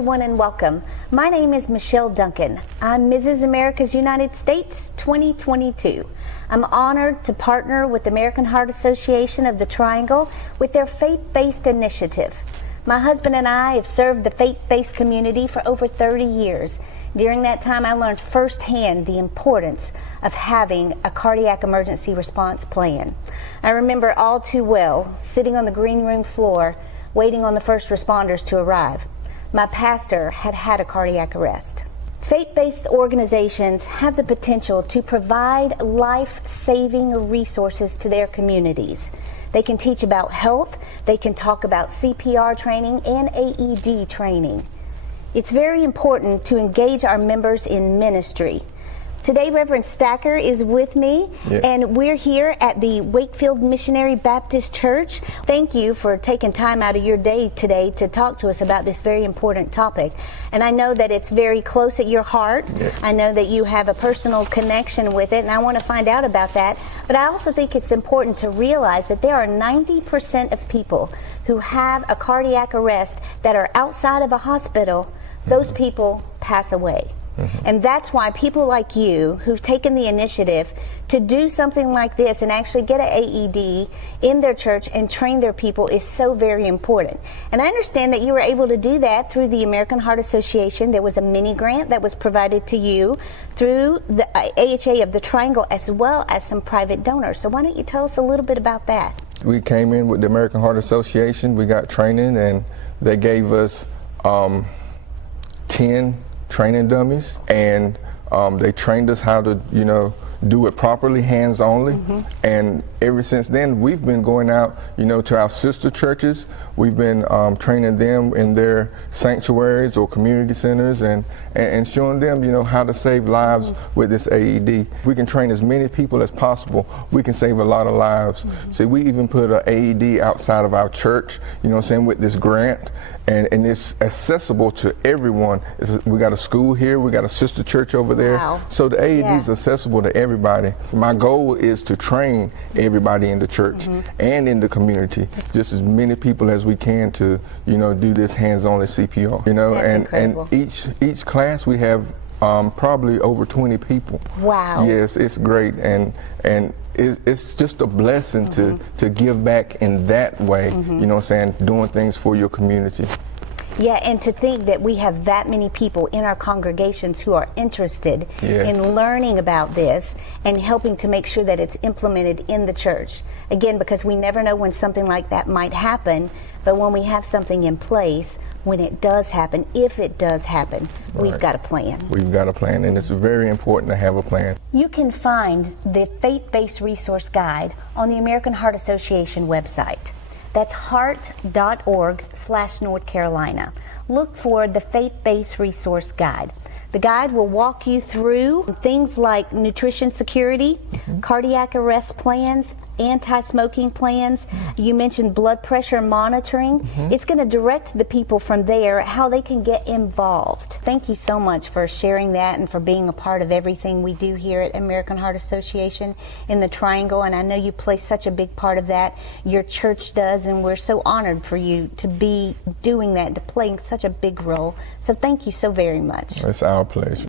everyone, and welcome. My name is Michele Duncan. I'm Mrs. America's United States 2022. I'm honored to partner with the American Heart Association of the Triangle with their faith-based initiative. My husband and I have served the faith-based community for over 30 years. During that time, I learned firsthand the importance of having a cardiac emergency response plan. I remember all too well sitting on the green room floor waiting on the first responders to arrive. My pastor had had a cardiac arrest. Faith-based organizations have the potential to provide life-saving resources to their communities. They can teach about health, they can talk about CPR training and AED training. It's very important to engage our members in ministry. Today, Reverend Stacker is with me, and we're here at the Wakefield Missionary Baptist Church. Thank you for taking time out of your day today to talk to us about this very important topic. And I know that it's very close at your heart. Yes. I know that you have a personal connection with it, and I want to find out about that. But I also think it's important to realize that there are 90% of people who have a cardiac arrest that are outside of a hospital. Those people pass away. And that's why people like you who've taken the initiative to do something like this and actually get an AED in their church and train their people is so very important. And I understand that you were able to do that through the American Heart Association. There was a mini grant that was provided to you through the AHA of the Triangle, as well as some private donors. So why don't you tell us a little bit about that? We came in with the American Heart Association. We got training, and they gave us 10 training dummies, and they trained us how to, do it properly, hands only. And ever since then, we've been going out, to our sister churches. We've been training them in their sanctuaries or community centers, and showing them, how to save lives with this AED. If we can train as many people as possible, we can save a lot of lives. So we even put an AED outside of our church, with this grant. And it's accessible to everyone. We got a school here, we got a sister church over there. Wow. So the AED is accessible to everybody. My goal is to train everybody in the church and in the community, just as many people as we can to, do this hands-on CPR. That's and each class we have probably over 20 people. Wow. Yes, it's great, and it's just a blessing to give back in that way, doing things for your community. Yeah, and to think that we have that many people in our congregations who are interested in learning about this and helping to make sure that it's implemented in the church. Again, because we never know when something like that might happen, but when we have something in place, when it does happen, if it does happen, we've got a plan. We've got a plan, and it's very important to have a plan. You can find the Faith-Based Resource Guide on the American Heart Association website. That's heart.org/North Carolina. Look for the Faith-Based Resource Guide. The guide will walk you through things like nutrition security, cardiac arrest plans, anti-smoking plans. You mentioned blood pressure monitoring. It's going to direct the people from there how they can get involved. Thank you so much for sharing that and for being a part of everything we do here at American Heart Association in the Triangle. And I know you play such a big part of that. Your church does, and we're so honored for you to be doing that, to playing such a big role. So thank you so very much. It's our pleasure.